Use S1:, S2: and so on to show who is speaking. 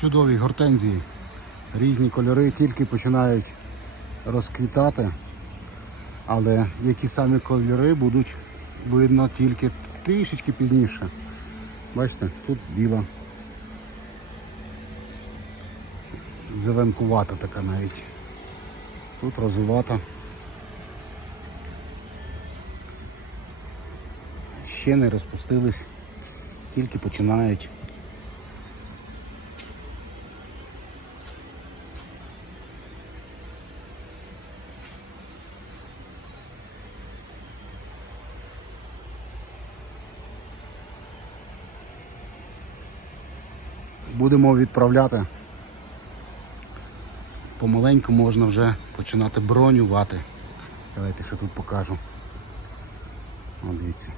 S1: чудові гортензії. Різні кольори тільки починають розквітати. Але які самі кольори будуть видно тільки трішечки пізніше. Бачите, тут біла. Зеленкувата така навіть. Тут розовата. Ще не розпустились, тільки починають. Будемо відправляти. Помаленьку можна вже починати бронювати. Давайте що тут покажу. О, дивіться.